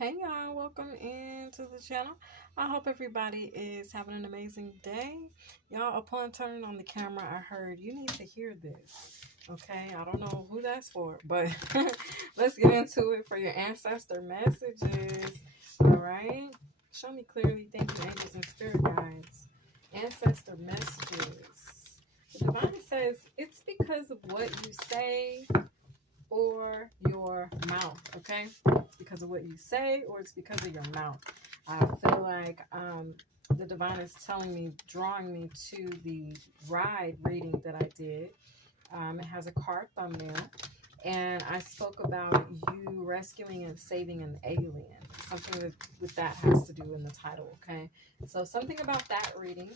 Hey y'all, welcome into the channel. I hope everybody is having an amazing day. Y'all, upon turning on the camera, I heard you need to hear this. Okay, I don't know who that's for, but let's get into it for your ancestor messages. All right, show me clearly. Thank you, angels and spirit guides. Ancestor messages. The divine says it's because of what you say or your mouth, okay? It's because of what you say or it's because of your mouth. I feel like the divine is telling me, drawing me to the ride reading that I did. It has a card thumbnail, and I spoke about you rescuing and saving an alien. Something that with that has to do in the title, okay? So something about that reading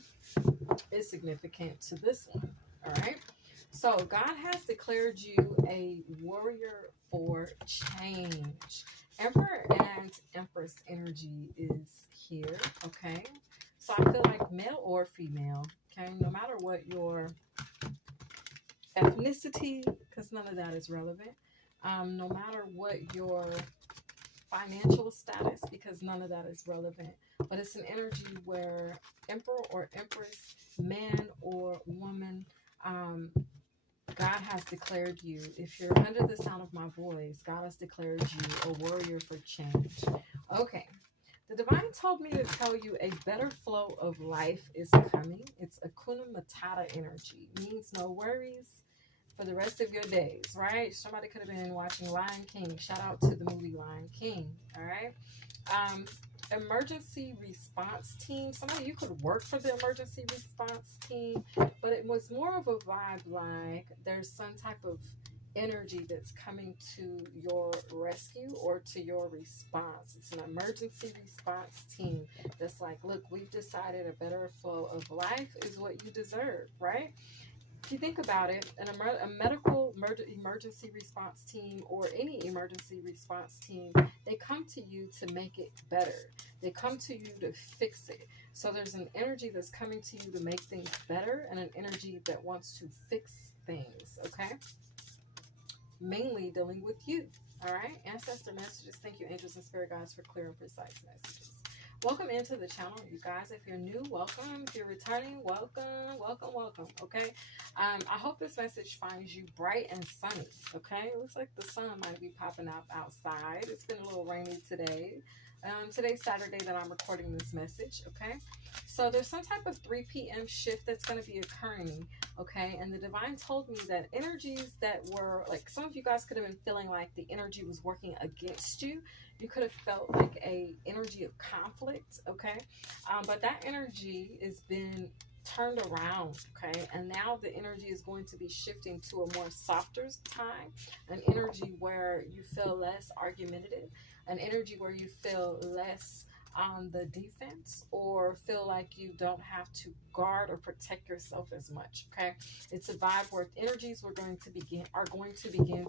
is significant to this one, all right? So God has declared you a warrior for change. Emperor and Empress energy is here, okay? So I feel like male or female, okay? No matter what your ethnicity, because none of that is relevant. No matter what your financial status, because none of that is relevant. But it's an energy where emperor or empress, man or woman, God has declared you, if you're under the sound of my voice, God has declared you a warrior for change. Okay. The divine told me to tell you a better flow of life is coming. It's a Kuna Matata energy. It means no worries for the rest of your days, right? Somebody could have been watching Lion King. Shout out to the movie Lion King, all right? Emergency response team. Somebody, you could work for the emergency response team, but it was more of a vibe like there's some type of energy that's coming to your rescue or to your response. It's an emergency response team that's like, look, we've decided a better flow of life is what you deserve, right? If you think about it, a medical emergency response team or any emergency response team, they come to you to make it better. They come to you to fix it. So there's an energy that's coming to you to make things better and an energy that wants to fix things, okay? Mainly dealing with you, all right? Ancestor messages. Thank you, angels and spirit guides, for clear and precise messages. Welcome into the channel, you guys. If you're new, welcome. If you're returning, welcome, welcome, welcome. Okay. I hope this message finds you bright and sunny. Okay. It looks like the sun might be popping out outside. It's been a little rainy today. Today's Saturday that I'm recording this message. Okay. So there's some type of 3 p.m. shift that's going to be occurring. Okay. And the divine told me that energies that were like, some of you guys could have been feeling like the energy was working against you. You could have felt like a energy of conflict, okay? But that energy has been turned around, okay? And now the energy is going to be shifting to a more softer time, an energy where you feel less argumentative, an energy where you feel less on the defense or feel like you don't have to guard or protect yourself as much, okay? It's a vibe where energies are going to begin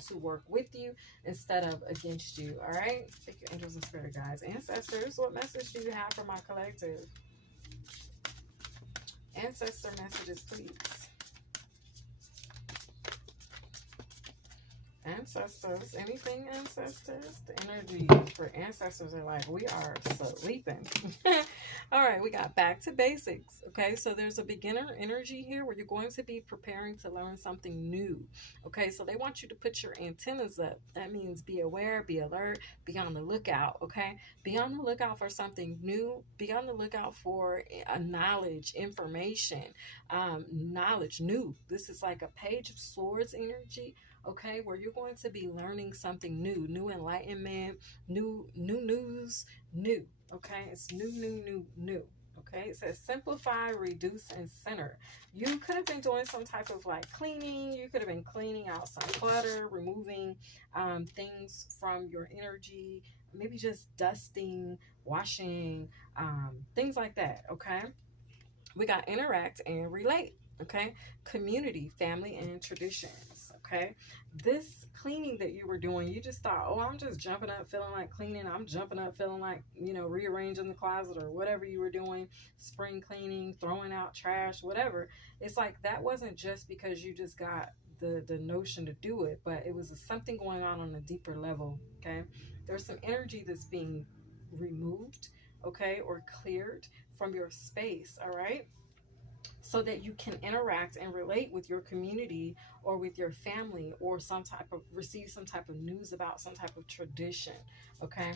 to work with you instead of against you, all right? Thank you, angels and spirit guides. Ancestors, what message do you have for my collective? Ancestor messages, please. Ancestors, anything ancestors? The energy for ancestors are like, we are sleeping. All right, we got back to basics. Okay, so there's a beginner energy here where you're going to be preparing to learn something new. Okay, so they want you to put your antennas up. That means be aware, be alert, be on the lookout. Okay, be on the lookout for something new, be on the lookout for a knowledge, information, knowledge new. This is like a page of swords energy, okay, where you're going to be learning something new enlightenment, new news, new, okay? It's new. Okay, it says simplify, reduce, and center. You could have been doing some type of like cleaning. You could have been cleaning out some clutter, removing things from your energy, maybe just dusting, washing, things like that, okay? We got interact and relate, okay? Community, family, and traditions, okay? This cleaning that you were doing, you just thought, oh, I'm just jumping up feeling like cleaning. I'm jumping up feeling like, rearranging the closet or whatever you were doing, spring cleaning, throwing out trash, whatever. It's like that wasn't just because you just got the notion to do it, but it was something going on a deeper level, okay? There's some energy that's being removed, okay, or cleared from your space, all right? So that you can interact and relate with your community or with your family, or some type of receive some type of news about some type of tradition. Okay.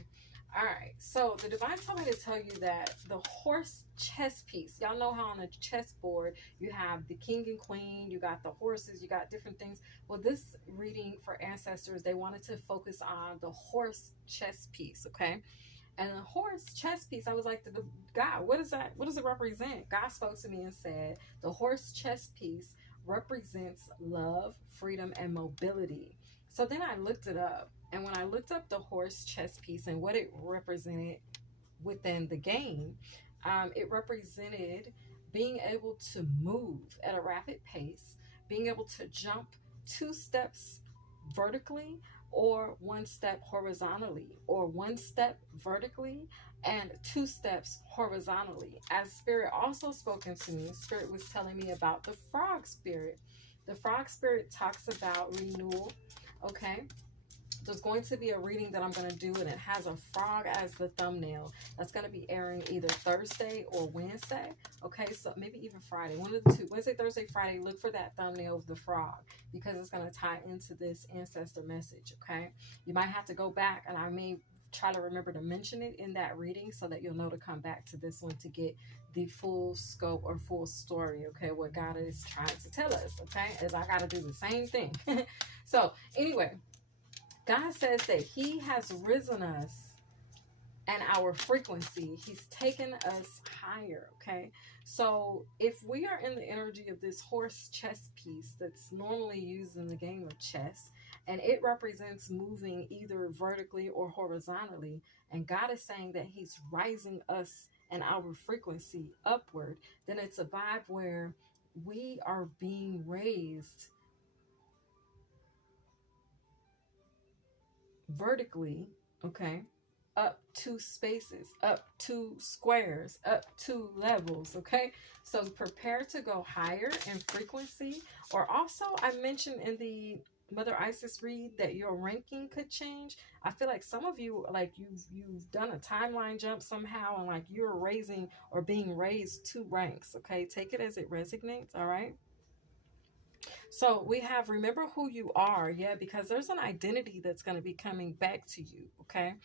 All right. So the divine told me to tell you that the horse chess piece, y'all know how on a chessboard you have the king and queen, you got the horses, you got different things. Well, this reading for ancestors, they wanted to focus on the horse chess piece. Okay. And the horse chess piece, I was like, God, what is that? What does it represent? God spoke to me and said, the horse chess piece represents love, freedom, and mobility. So then I looked it up. And when I looked up the horse chess piece and what it represented within the game, it represented being able to move at a rapid pace, being able to jump 2 steps vertically or 1 step horizontally, or 1 step vertically and 2 steps horizontally. As Spirit also spoken to me, Spirit was telling me about the frog spirit. The frog spirit talks about renewal. Okay. There's going to be a reading that I'm going to do, and it has a frog as the thumbnail. That's going to be airing either Thursday or Wednesday. Okay, so maybe even Friday. One of the two. Wednesday, Thursday, Friday. Look for that thumbnail of the frog, because it's going to tie into this ancestor message. Okay, you might have to go back, and I may try to remember to mention it in that reading so that you'll know to come back to this one to get the full scope or full story. Okay, what God is trying to tell us. Okay, as I got to do the same thing. So anyway, God says that He has risen us and our frequency. He's taken us higher, okay? So if we are in the energy of this horse chess piece that's normally used in the game of chess, and it represents moving either vertically or horizontally, and God is saying that He's rising us and our frequency upward, then it's a vibe where we are being raised vertically, okay, up 2 spaces, up 2 squares, up 2 levels, okay? So prepare to go higher in frequency. Or also, I mentioned in the Mother Isis read that your ranking could change. I feel like some of you, like you've done a timeline jump somehow, and like you're raising or being raised 2 ranks, okay? Take it as it resonates, all right? So we have remember who you are, yeah, because there's an identity that's going to be coming back to you, okay?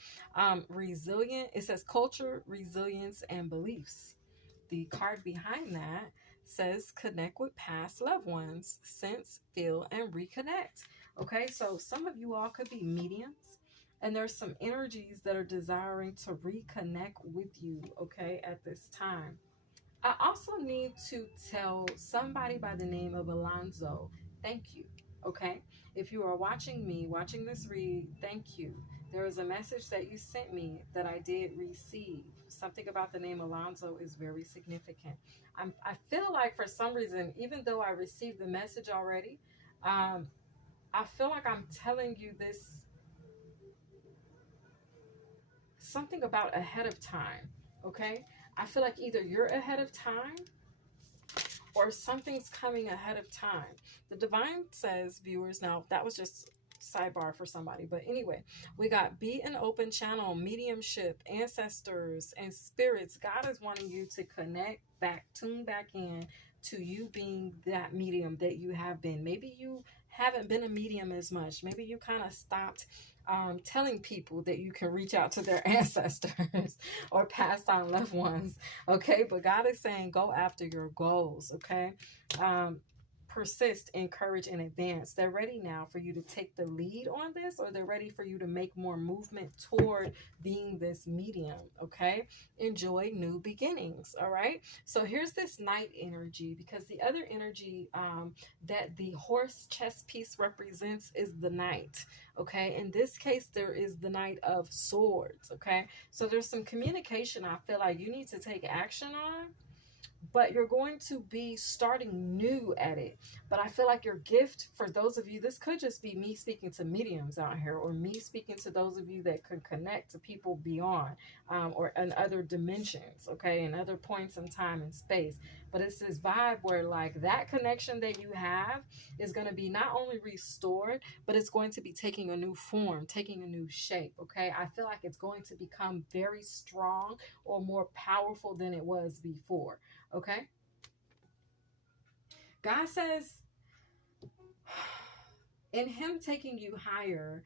Resilient, it says culture, resilience, and beliefs. The card behind that says connect with past loved ones, sense, feel, and reconnect. Okay, so some of you all could be mediums, and there's some energies that are desiring to reconnect with you, okay, at this time. I also need to tell somebody by the name of Alonzo, thank you, okay? If you are watching me, watching this read, thank you. There is a message that you sent me that I did receive. Something about the name Alonzo is very significant. I feel like for some reason, even though I received the message already, I feel like I'm telling you this, something about ahead of time, okay? I feel like either you're ahead of time or something's coming ahead of time. The divine says, viewers, now that was just sidebar for somebody, but anyway, we got be an open channel, mediumship, ancestors, and spirits. God is wanting you to connect back, tune back in to you being that medium that you have been. Maybe you haven't been a medium as much. Maybe you kind of stopped telling people that you can reach out to their ancestors or passed on loved ones, okay? But God is saying go after your goals, okay? Persist, encourage, and advance. They're ready now for you to take the lead on this, or they're ready for you to make more movement toward being this medium, okay? Enjoy new beginnings, all right? So here's this knight energy, because the other energy that the horse chess piece represents is the knight, okay? In this case, there is the Knight of Swords, okay? So there's some communication I feel like you need to take action on. but you're going to be starting new at it. But I feel like your gift, for those of you, this could just be me speaking to mediums out here, or me speaking to those of you that could connect to people beyond, or in other dimensions, okay, in other points in time and space. But it's this vibe where, like, that connection that you have is going to be not only restored, but it's going to be taking a new form, taking a new shape, okay? I feel like it's going to become very strong or more powerful than it was before. Okay? God says, in Him taking you higher,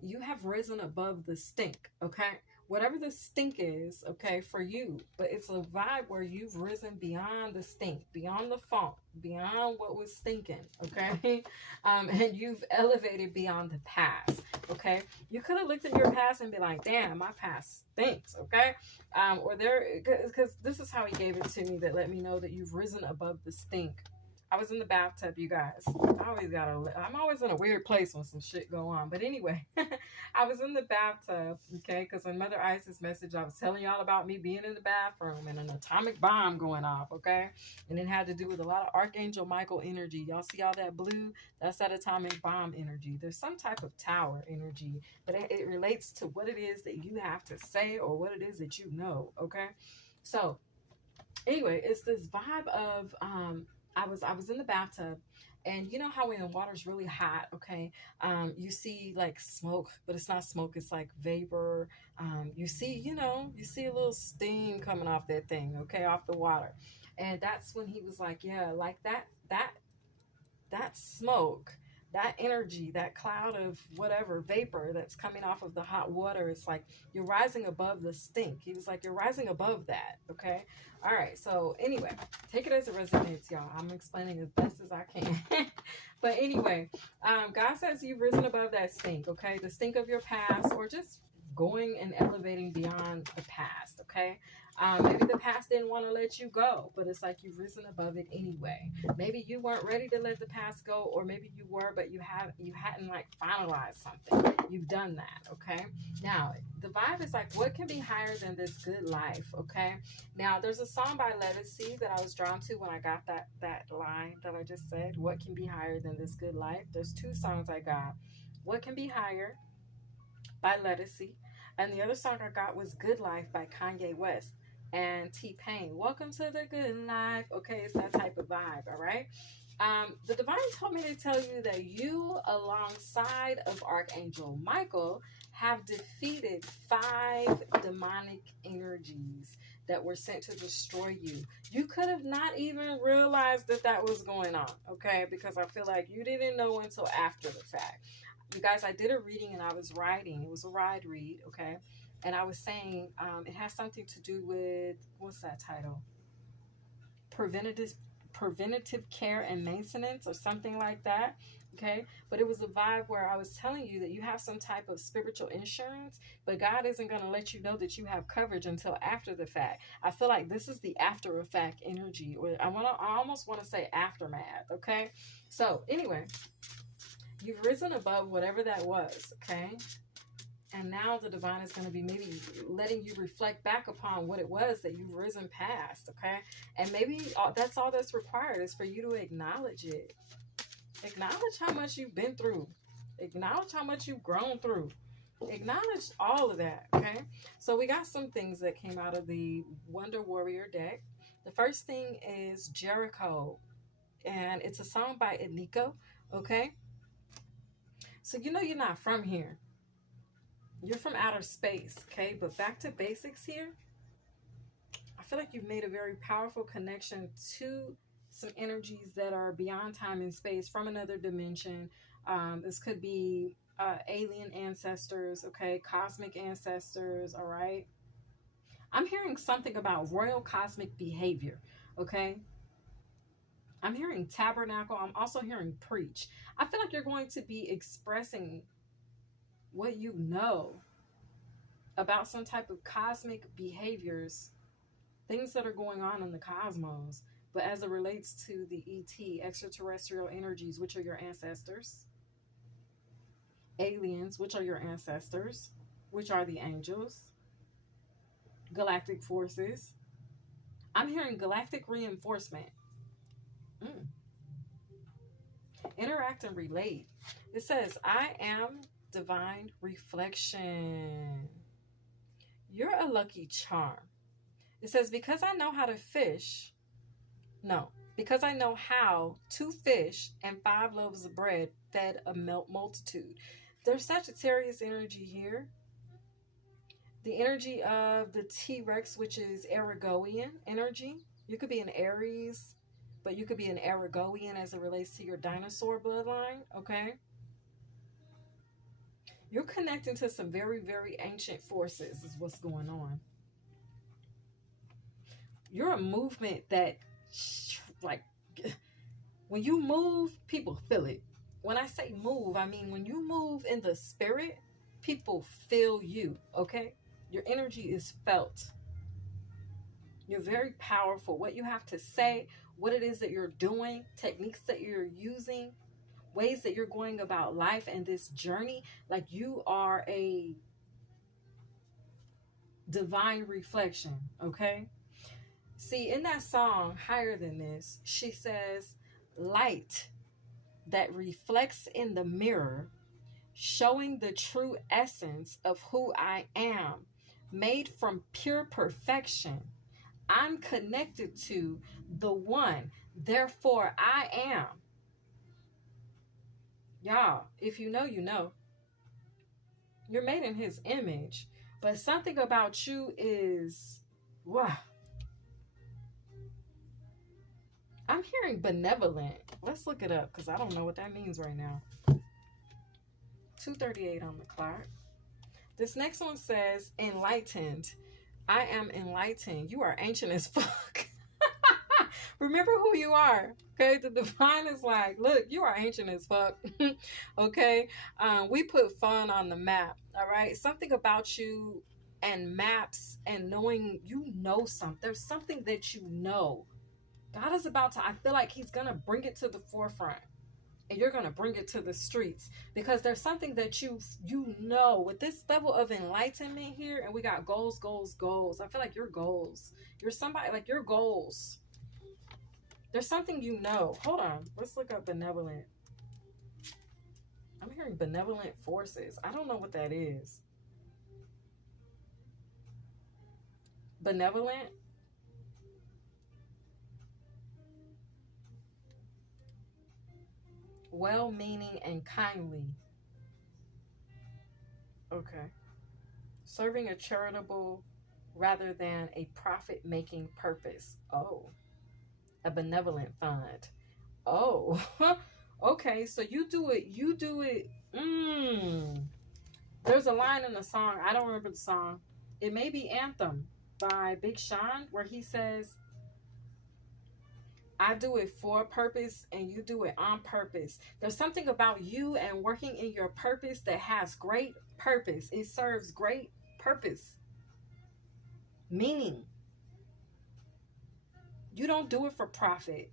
you have risen above the stink. Okay? Whatever the stink is, okay, for you, but it's a vibe where you've risen beyond the stink, beyond the funk, beyond what was stinking, okay? And you've elevated beyond the past, okay? You could have looked at your past and be like, damn, my past stinks, okay? Or there, because this is how He gave it to me, that let me know that you've risen above the stink. I was in the bathtub, you guys. I'm always in a weird place when some shit go on. But anyway, I was in the bathtub, okay? Because in Mother Isis message, I was telling y'all about me being in the bathroom and an atomic bomb going off, okay? And it had to do with a lot of Archangel Michael energy. Y'all see all that blue? That's that atomic bomb energy. There's some type of tower energy, but it relates to what it is that you have to say or what it is that you know, okay? So anyway, it's this vibe of I was in the bathtub, and you know how when the water's really hot, okay, you see like smoke, but it's not smoke, it's like vapor. You see, you see a little steam coming off that thing, okay, off the water. And that's when he was like, yeah, like that smoke, that energy, that cloud of whatever vapor that's coming off of the hot water, it's like you're rising above the stink. He was like, you're rising above that, okay? All right, so anyway, take it as it resonates, y'all. I'm explaining as best as I can. But anyway, God says you've risen above that stink, okay? The stink of your past, or just going and elevating beyond the past, okay? Maybe the past didn't want to let you go, but it's like you've risen above it anyway. Maybe you weren't ready to let the past go, or maybe you were, but you hadn't like finalized something. You've done that, okay? Now, the vibe is like, what can be higher than this good life, okay? Now, there's a song by Legacy that I was drawn to when I got that line that I just said. What can be higher than this good life? There's two songs I got. What Can Be Higher by Legacy, and the other song I got was Good Life by Kanye West and T-Pain. Welcome to the good life. Okay, it's that type of vibe, all right? The divine told me to tell you that you, alongside of Archangel Michael, have defeated 5 demonic energies that were sent to destroy you. You could have not even realized that was going on, okay? Because I feel like you didn't know until after the fact. You guys, I did a reading and I was writing. It was a ride read, okay? And I was saying it has something to do with, what's that title? Preventative care and maintenance, or something like that, okay? But it was a vibe where I was telling you that you have some type of spiritual insurance, but God isn't going to let you know that you have coverage until after the fact. I feel like this is the after effect energy, or I almost want to say aftermath, okay? So anyway, you've risen above whatever that was, okay? And now the divine is going to be maybe letting you reflect back upon what it was that you've risen past, okay? And maybe that's all that's required, is for you to acknowledge it. Acknowledge how much you've been through. Acknowledge how much you've grown through. Acknowledge all of that, okay? So we got some things that came out of the Wonder Warrior deck. The first thing is Jericho, and it's a song by Eniko, okay? So you know you're not from here. You're from outer space, okay? But back to basics here. I feel like you've made a very powerful connection to some energies that are beyond time and space, from another dimension. This could be alien ancestors, okay? Cosmic ancestors, all right? I'm hearing something about royal cosmic behavior, okay? I'm hearing tabernacle. I'm also hearing preach. I feel like you're going to be expressing what you know about some type of cosmic behaviors, things that are going on in the cosmos, but as it relates to the ET, extraterrestrial energies, which are your ancestors, aliens, which are your ancestors, which are the angels, galactic forces, I'm hearing galactic reinforcement. Mm. Interact and relate. It says, I am divine reflection. You're a lucky charm. It says, because I know how to fish. No, because I know how 2 fish and 5 loaves of bread fed a multitude. There's Sagittarius energy here. The energy of the T-Rex, which is Aragoian energy. You could be an Aries, but you could be an Aragoian as it relates to your dinosaur bloodline, okay? You're connecting to some very, very ancient forces is what's going on. You're a movement that, like, when you move, people feel it. When I say move, I mean when you move in the spirit, people feel you, okay? Your energy is felt. You're very powerful. What you have to say, what it is that you're doing, techniques that you're using, ways that you're going about life and this journey, like you are a divine reflection, okay? See, in that song, Higher Than This, she says, light that reflects in the mirror, showing the true essence of who I am, made from pure perfection. I'm connected to the one, therefore I am. Y'all, if you know, you know. You're made in his image, but something about you is, wow. I'm hearing benevolent. Let's look it up because I don't know what that means right now. 2:38 on the clock. This next one says, enlightened. I am enlightened. You are ancient as fuck. Remember who you are. Okay, the divine is like, look, you are ancient as fuck. Okay, we put fun on the map. All right, something about you and maps and knowing, you know something. There's something that you know. God is about to, I feel like he's going to bring it to the forefront. And you're going to bring it to the streets. Because there's something that you know. With this level of enlightenment here, and we got goals, goals, goals. I feel like your goals. You're somebody, like your goals. There's something you know. Hold on. Let's look up benevolent. I'm hearing benevolent forces. I don't know what that is. Benevolent? Well-meaning and kindly. Okay. Serving a charitable rather than a profit-making purpose. Oh. A benevolent fund. Oh. Okay, so you do it. There's a line in the song. I don't remember the song. It may be Anthem by Big Sean, where he says, I do it for a purpose and you do it on purpose. There's something about you and working in your purpose that has great purpose. It serves great purpose. Meaning. You don't do it for profit.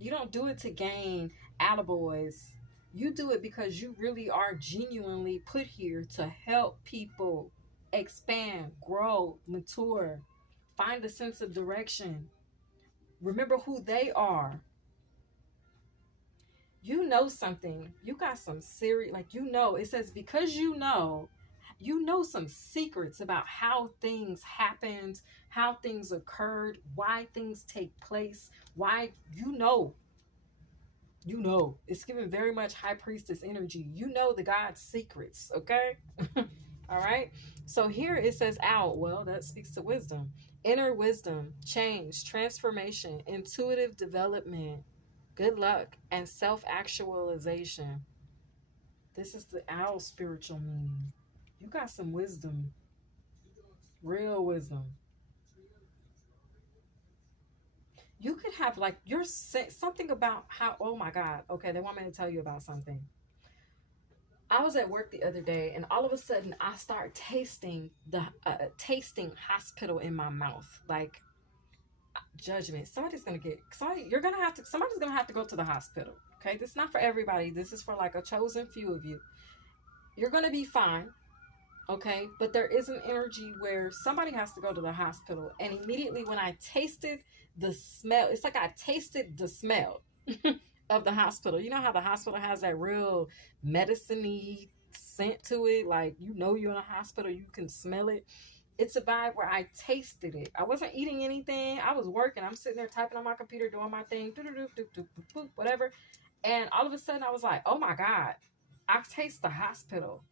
You don't do it to gain attaboys. You do it because you really are genuinely put here to help people expand, grow, mature, find a sense of direction. Remember who they are. You know something. You got some serious, like, you know, it says because you know some secrets about how things happened, how things occurred, why things take place, why you know. It's giving very much high priestess energy. You know the God's secrets, okay? All right. So here it says out. Well, that speaks to wisdom. Inner wisdom, change, transformation, intuitive development, good luck, and self-actualization. This is the owl spiritual meaning. You got some wisdom. Real wisdom. You could have, like, you're something about how, oh my God. Okay, they want me to tell you about something. I was at work the other day, and all of a sudden, I start tasting the hospital in my mouth, like judgment. Somebody's gonna have to go to the hospital. Okay, this is not for everybody. This is for like a chosen few of you. You're gonna be fine. Okay, but there is an energy where somebody has to go to the hospital, and immediately when I tasted the smell, it's like I tasted the smell of the hospital. You know how the hospital has that real medicine-y scent to it, like you know you're in a hospital, you can smell it. It's a vibe where I tasted it. I wasn't eating anything, I was working, I'm sitting there typing on my computer doing my thing, whatever, and all of a sudden I was like, oh my god, I taste the hospital.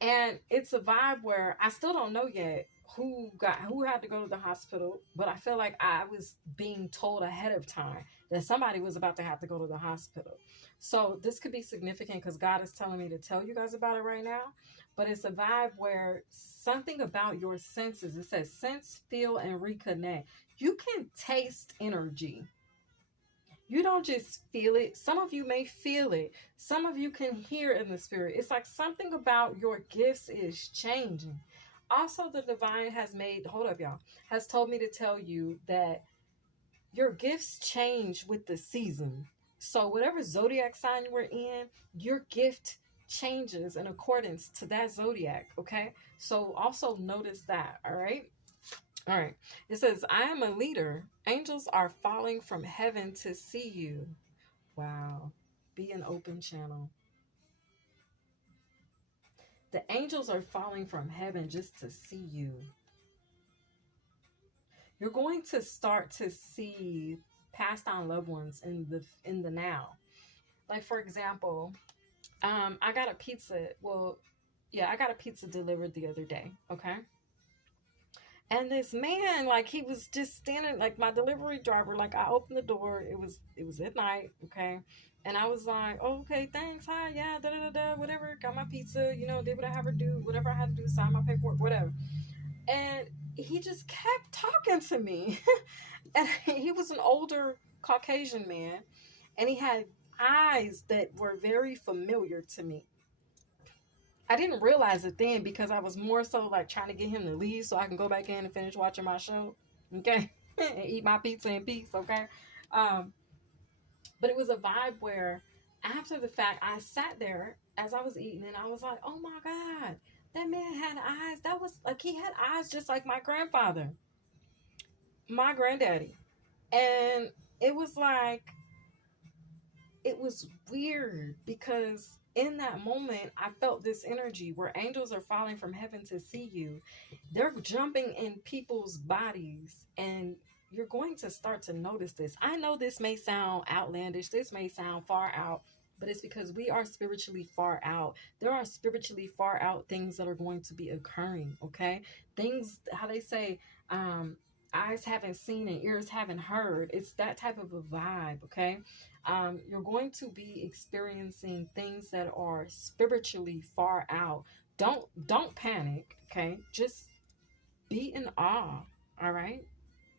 And it's a vibe where I still don't know yet who had to go to the hospital, but I feel like I was being told ahead of time that somebody was about to have to go to the hospital. So this could be significant because God is telling me to tell you guys about it right now. But it's a vibe where something about your senses, it says sense, feel, and reconnect. You can taste energy. You don't just feel it. Some of you may feel it. Some of you can hear in the spirit. It's like something about your gifts is changing. Also, the divine has made, hold up, y'all, has told me to tell you that your gifts change with the season. So, whatever zodiac sign you are in, your gift changes in accordance to that zodiac. Okay. So, also notice that. All right. All right. It says, I am a leader. Angels are falling from heaven to see you. Wow. Be an open channel. The angels are falling from heaven just to see you. You're going to start to see passed on loved ones in the now. Like for example, I got a pizza. Well, yeah, I got a pizza delivered the other day. Okay. And this man, like he was just standing, like my delivery driver, like I opened the door. It was at night, okay, and I was like, oh, okay, thanks, hi, yeah, da da da da, whatever. Got my pizza, did what I have to do, whatever I had to do, sign my paperwork, whatever. And he just kept talking to me, and he was an older Caucasian man, and he had eyes that were very familiar to me. I didn't realize it then because I was more so like trying to get him to leave so I can go back in and finish watching my show, okay, and eat my pizza in peace, okay. Um, but it was a vibe where after the fact, I sat there as I was eating and I was like, oh my God, that man had eyes. That was like he had eyes just like my grandfather, my granddaddy. And it was like, it was weird because in that moment I felt this energy where angels are falling from heaven to see you. They're jumping in people's bodies, and you're going to start to notice this. I know this may sound outlandish, this may sound far out, but it's because we are spiritually far out. There are spiritually far out things that are going to be occurring, okay? Things, how they say, eyes haven't seen and ears haven't heard. It's that type of a vibe, okay? You're going to be experiencing things that are spiritually far out. Don't panic, okay? Just be in awe, all right?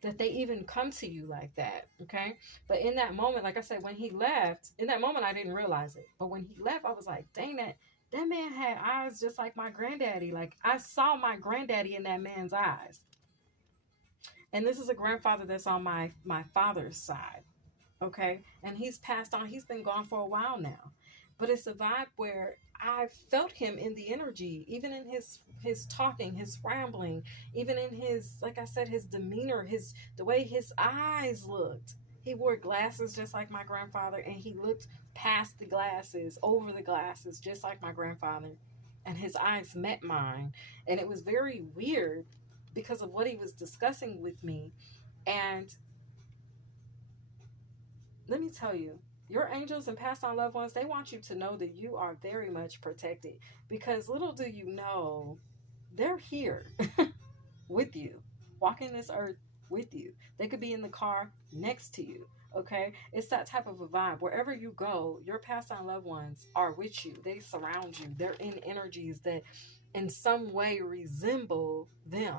That they even come to you like that, okay? But in that moment, like I said, when he left, in that moment I didn't realize it. But when he left, I was like, dang, that man had eyes just like my granddaddy. Like I saw my granddaddy in that man's eyes. And this is a grandfather that's on my father's side, okay, and he's passed on. He's been gone for a while now, but it's a vibe where I felt him in the energy, even in his talking, his rambling, even in his, like I said, his demeanor, the way his eyes looked. He wore glasses just like my grandfather, and he looked past the glasses, over the glasses, just like my grandfather, and his eyes met mine. And it was very weird because of what he was discussing with me. And let me tell you, your angels and past on loved ones, they want you to know that you are very much protected, because little do you know, they're here with you, walking this earth with you. They could be in the car next to you, okay? It's that type of a vibe. Wherever you go, your past on loved ones are with you. They surround you. They're in energies that in some way resemble them,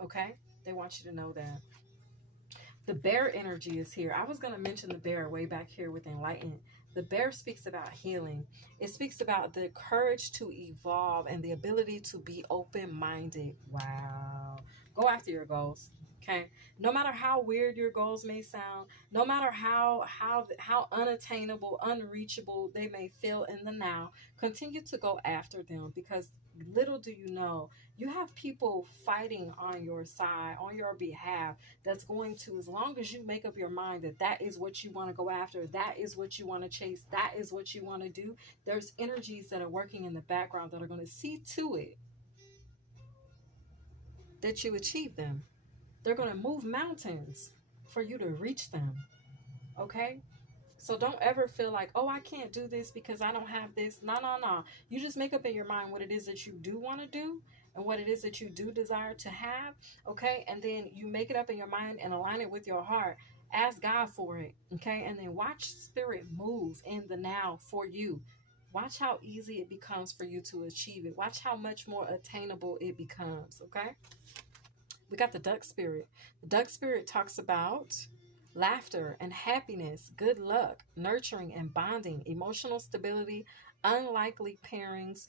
okay? They want you to know that. The bear energy is here. I was going to mention the bear way back here with Enlighten. The bear speaks about healing. It speaks about the courage to evolve and the ability to be open-minded. Wow. Go after your goals. Okay. No matter how weird your goals may sound, no matter how unattainable, unreachable they may feel in the now, continue to go after them, because little do you know, you have people fighting on your side, on your behalf, that's going to, as long as you make up your mind that that is what you want to go after, that is what you want to chase, that is what you want to do, there's energies that are working in the background that are going to see to it that you achieve them. They're going to move mountains for you to reach them. Okay? So don't ever feel like, oh, I can't do this because I don't have this. No, no, no. You just make up in your mind what it is that you do want to do and what it is that you do desire to have. Okay? And then you make it up in your mind and align it with your heart. Ask God for it. Okay? And then watch spirit move in the now for you. Watch how easy it becomes for you to achieve it. Watch how much more attainable it becomes. Okay? We got the duck spirit. The duck spirit talks about laughter and happiness, good luck, nurturing and bonding, emotional stability, unlikely pairings,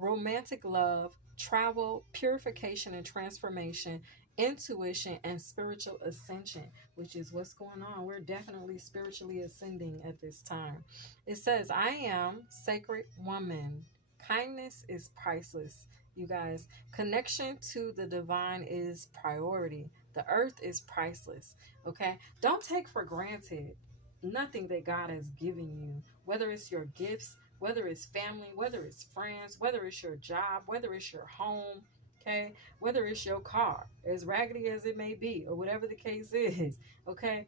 romantic love, travel, purification and transformation, intuition, and spiritual ascension, which is what's going on. We're definitely spiritually ascending at this time. It says, I am sacred woman. Kindness is priceless. You guys, connection to the divine is priority. The earth is priceless. Okay? Don't take for granted nothing that God has given you, whether it's your gifts, whether it's family, whether it's friends, whether it's your job, whether it's your home, okay? Whether it's your car, as raggedy as it may be, or whatever the case is, okay?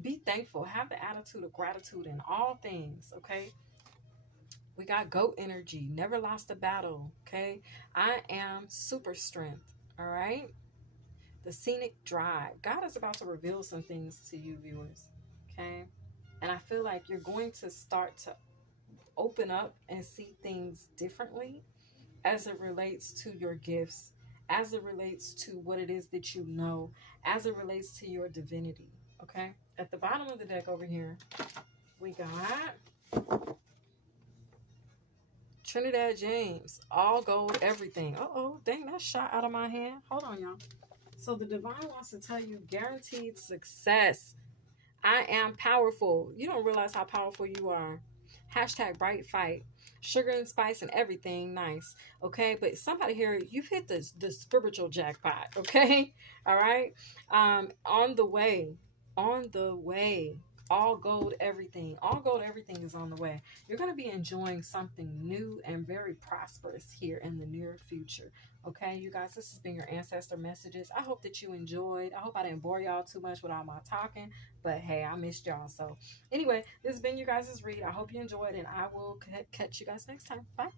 Be thankful. Have the attitude of gratitude in all things, okay? We got goat energy. Never lost a battle. Okay. I am super strength. All right. The scenic drive. God is about to reveal some things to you, viewers. Okay. And I feel like you're going to start to open up and see things differently as it relates to your gifts, as it relates to what it is that you know, as it relates to your divinity. Okay. At the bottom of the deck over here, we got Trinidad James, all gold, everything. Uh-oh, dang, that shot out of my hand. Hold on, y'all. So the divine wants to tell you guaranteed success. I am powerful. You don't realize how powerful you are. Hashtag bright fight. Sugar and spice and everything nice. Okay, but somebody here, you've hit the spiritual jackpot. Okay, all right. On the way. On the way. All gold everything. All gold everything is on the way. You're going to be enjoying something new and very prosperous here in the near future. Okay, you guys, this has been your ancestor messages. I hope that you enjoyed. I hope I didn't bore y'all too much with all my talking, but hey, I missed y'all. So anyway, this has been you guys' read. I hope you enjoyed, and I will catch you guys next time. Bye.